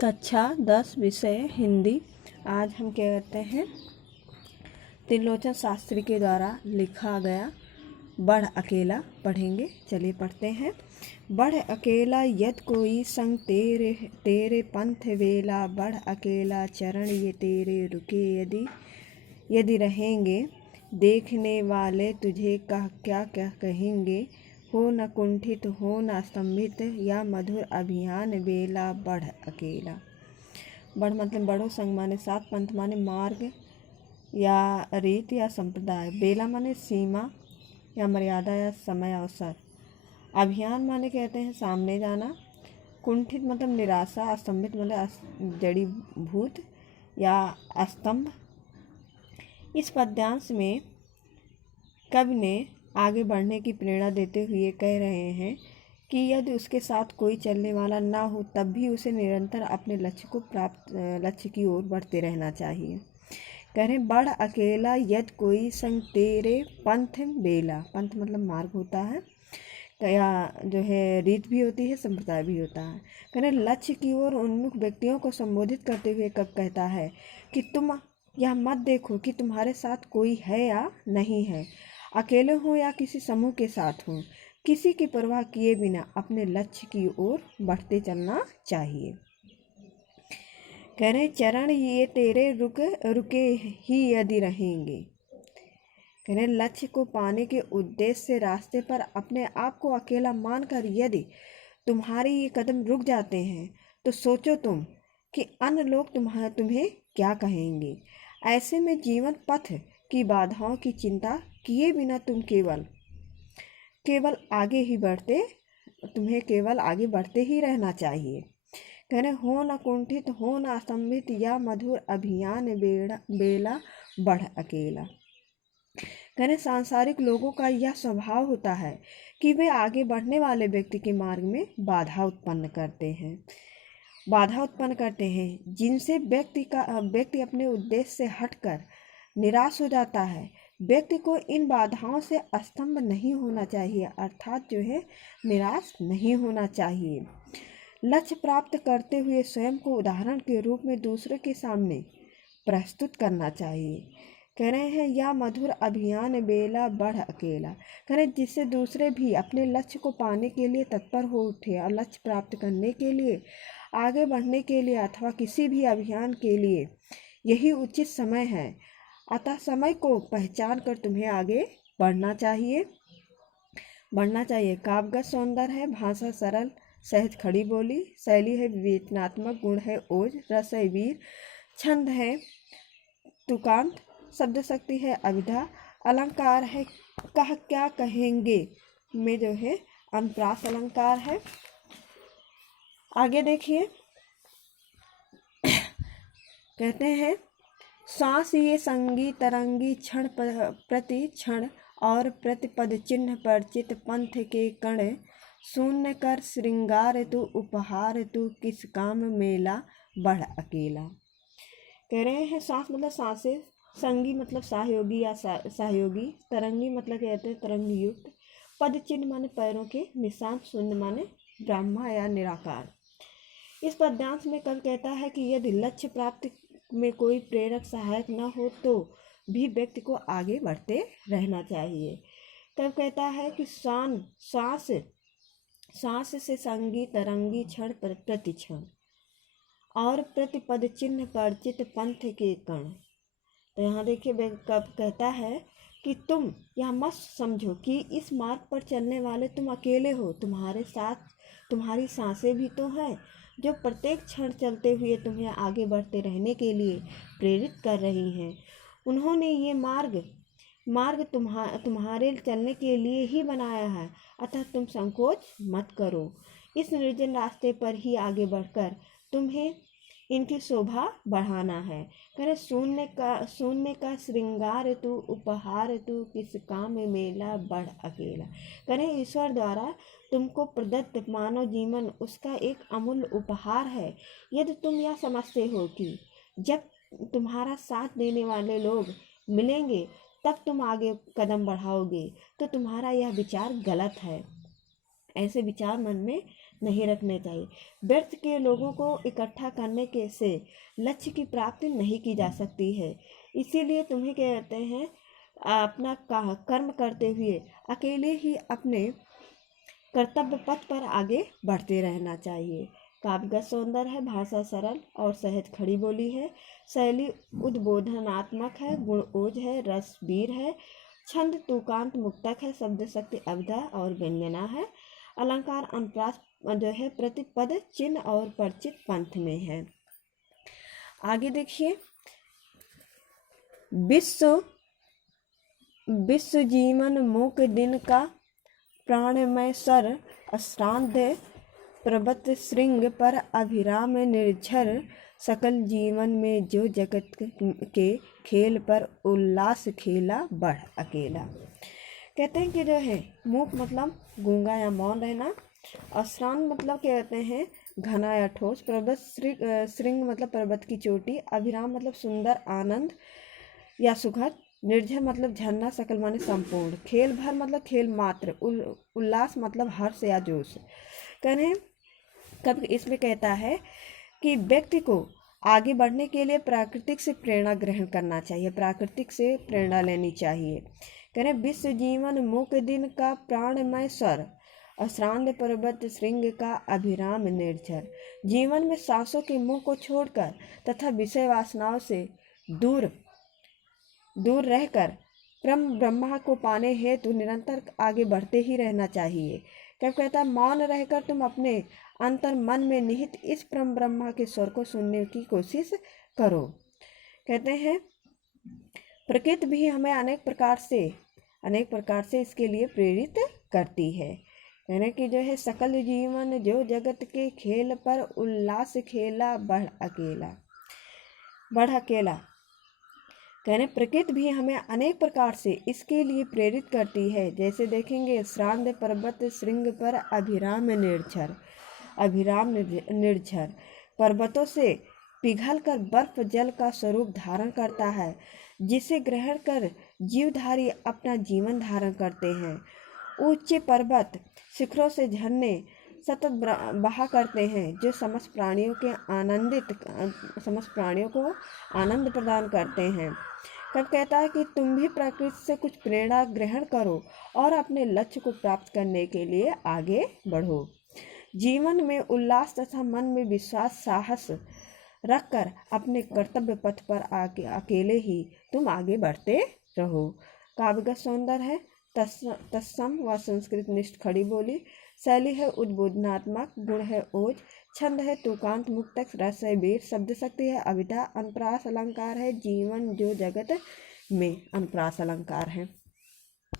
कक्षा 10 विषय हिंदी। आज हम क्या करते हैं, त्रिलोचन शास्त्री के द्वारा लिखा गया बढ़ अकेला पढ़ेंगे। चलिए पढ़ते हैं। बढ़ अकेला यद कोई संग तेरे तेरे पंथ वेला, बढ़ अकेला चरण ये तेरे रुके यदि यदि रहेंगे, देखने वाले तुझे क्या क्या कहेंगे। हो न कुंठित हो न स्तंभित, या मधुर अभियान बेला बढ़ अकेला। बढ़ मतलब बड़ो, संग माने साथ, पंथ माने मार्ग या रीत या संप्रदाय, बेला माने सीमा या मर्यादा या समय अवसर, अभियान माने कहते हैं सामने जाना, कुंठित मतलब निराशा, स्तंभित मतलब जड़ी भूत या स्तंभ। इस पद्यांश में कवि ने आगे बढ़ने की प्रेरणा देते हुए कह रहे हैं कि यदि उसके साथ कोई चलने वाला ना हो तब भी उसे निरंतर अपने लक्ष्य की ओर बढ़ते रहना चाहिए। कह रहे बढ़ अकेला यदि कोई संग तेरे पंथ बेला, पंथ मतलब मार्ग होता है या जो है रीत भी होती है, संप्रदाय भी होता है। कह रहे लक्ष्य की ओर उन्मुख व्यक्तियों को संबोधित करते हुए कब कहता है कि तुम यह मत देखो कि तुम्हारे साथ कोई है या नहीं है, अकेले हो या किसी समूह के साथ हो, किसी की परवाह किए बिना अपने लक्ष्य की ओर बढ़ते चलना चाहिए। कह रहे चरण ये तेरे रुके ही यदि रहेंगे। कह रहे लक्ष्य को पाने के उद्देश्य से रास्ते पर अपने आप को अकेला मानकर यदि तुम्हारे ये कदम रुक जाते हैं तो सोचो तुम कि अन्य लोग तुम्हें क्या कहेंगे। ऐसे में जीवन पथ की बाधाओं की चिंता किए बिना तुम केवल आगे ही बढ़ते तुम्हें केवल आगे बढ़ते ही रहना चाहिए। कह रहे हो न कुंठित हो न स्तंभित, या मधुर अभियान बेला बढ़ अकेला। कह रहे सांसारिक लोगों का यह स्वभाव होता है कि वे आगे बढ़ने वाले व्यक्ति के मार्ग में बाधा उत्पन्न करते हैं जिनसे व्यक्ति अपने उद्देश्य से हटकर निराश हो जाता है। व्यक्ति को इन बाधाओं से स्तंभ नहीं होना चाहिए, अर्थात जो है निराश नहीं होना चाहिए। लक्ष्य प्राप्त करते हुए स्वयं को उदाहरण के रूप में दूसरों के सामने प्रस्तुत करना चाहिए। कह रहे हैं या मधुर अभियान बेला बढ़ अकेला। कह रहे जिससे दूसरे भी अपने लक्ष्य को पाने के लिए तत्पर हो उठे और लक्ष्य प्राप्त करने के लिए, आगे बढ़ने के लिए अथवा किसी भी अभियान के लिए यही उचित समय है। अतः समय को पहचान कर तुम्हें आगे बढ़ना चाहिए। काव्यगत सौंदर्य है, भाषा सरल, सहज खड़ी बोली, शैली है विवेचनात्मक, गुण है ओज, रस है वीर, छंद है तुकांत, शब्द शक्ति है अभिधा, अलंकार है कह क्या कहेंगे में जो है अनुप्रास अलंकार है। आगे देखिए, कहते हैं सांस ये संगी तरंगी, क्षण प्रति क्षण और प्रतिपद चिन्ह पर चित पंथ के कण, शून्य कर श्रृंगार तू उपहार तू किस काम मेला बढ़ अकेला। कह रहे हैं सांस मतलब सांसें, संगी मतलब सहयोगी या सहयोगी, तरंगी मतलब कहते हैं तरंग युक्त, पद चिन्ह माने पैरों के निशान, शून्य माने ब्रह्मा या निराकार। इस पद्यांश में कवि कहता है कि यदि लक्ष्य प्राप्ति में कोई प्रेरक सहायक न हो तो भी व्यक्ति को आगे बढ़ते रहना चाहिए। कवि कहता है कि सांस से संगी तरंगी, क्षण प्रति क्षण और प्रतिपद चिन्ह पर चित पंथ के कण। तो यहाँ देखिए कब कहता है कि तुम यह मत समझो कि इस मार्ग पर चलने वाले तुम अकेले हो, तुम्हारे साथ तुम्हारी सांसें भी तो हैं जो प्रत्येक क्षण चलते हुए तुम्हें आगे बढ़ते रहने के लिए प्रेरित कर रही हैं। उन्होंने ये मार्ग तुम्हारे चलने के लिए ही बनाया है, अतः तुम संकोच मत करो। इस निर्जन रास्ते पर ही आगे बढ़कर तुम्हें इनकी शोभा बढ़ाना है। करे शून्य का श्रृंगार तू उपहार तू किस काम मेला बढ़ अकेला। करे ईश्वर द्वारा तुमको प्रदत्त मानव जीवन उसका एक अमूल्य उपहार है। यदि तुम यह समझते हो कि जब तुम्हारा साथ देने वाले लोग मिलेंगे तब तुम आगे कदम बढ़ाओगे तो तुम्हारा यह विचार गलत है। ऐसे विचार मन में नहीं रखने चाहिए। व्यर्थ के लोगों को इकट्ठा करने के से लक्ष्य की प्राप्ति नहीं की जा सकती है। इसीलिए तुम्हें कहते हैं अपना कर्म करते हुए अकेले ही अपने कर्तव्य पथ पर आगे बढ़ते रहना चाहिए। काव्यगत सौंदर्य है, भाषा सरल और सहज खड़ी बोली है, शैली उद्बोधनात्मक है, गुण ओज है, रस वीर है, छंद तुकांत मुक्तक है, शब्द शक्ति अभिधा और व्यंजना है, अलंकार अनुप्रास जो है प्रतिपद चिन्ह और परिचित पंथ में है। आगे देखिए, विश्व जीवन मूक दिन का प्राणमय सर अश्रांत प्रबत श्रृंग पर अभिराम निर्झर, सकल जीवन में जो जगत के खेल पर उल्लास खेला बढ़ अकेला। कहते हैं कि जो है मूक मतलब गूंगा या मौन रहना, अश्रांत मतलब कहते हैं घना या ठोस, पर्वत श्रृंग मतलब पर्वत की चोटी, अभिराम मतलब सुंदर आनंद या सुखद, निर्झर मतलब झरना, सकल माने संपूर्ण, खेल भर मतलब खेल मात्र, उल्लास मतलब हर्ष या जोश। कहने कब इसमें कहता है कि व्यक्ति को आगे बढ़ने के लिए प्राकृतिक से प्रेरणा ग्रहण करना चाहिए, प्राकृतिक से प्रेरणा लेनी चाहिए। कहने विश्व जीवन मूक दिन का प्राणमय स्वर, अश्रांत पर्वत श्रृंग का अभिराम निर्झर। जीवन में सांसों के मुंह को छोड़कर तथा विषय वासनाओं से दूर रहकर ब्रह्मा को पाने हेतु निरंतर आगे बढ़ते ही रहना चाहिए। कब कहता है मौन रहकर तुम अपने अंतर मन में निहित इस परम ब्रह्मा के स्वर को सुनने की कोशिश करो। कहते हैं प्रकृति भी हमें अनेक प्रकार से इसके लिए प्रेरित करती है। यानी कि जो है सकल जीवन जो जगत के खेल पर उल्लास खेला बढ़ अकेला। कहने प्रकृति भी हमें अनेक प्रकार से इसके लिए प्रेरित करती है। जैसे देखेंगे श्रांत पर्वत श्रृंग पर अभिराम निर्झर, पर्वतों से पिघलकर बर्फ जल का स्वरूप धारण करता है, जिसे ग्रहण कर जीवधारी अपना जीवन धारण करते हैं। ऊंचे पर्वत शिखरों से झरने सतत बहा करते हैं, जो समस्त प्राणियों को आनंद प्रदान करते हैं। कब कहता है कि तुम भी प्रकृति से कुछ प्रेरणा ग्रहण करो और अपने लक्ष्य को प्राप्त करने के लिए आगे बढ़ो। जीवन में उल्लास तथा मन में विश्वास साहस रखकर अपने कर्तव्य पथ पर अकेले ही तुम आगे बढ़ते रहो। काव्यगत सौंदर्य है, तत्सम व संस्कृत निष्ठ खड़ी बोली, शैली है उद्बोधनात्मक, गुण है ओज, छंद है तुकांत मुक्तक, रस है वीर, शब्द शक्ति है अभिधा, अनुप्रास अलंकार है जीवन जो जगत में अनुप्रास अलंकार है।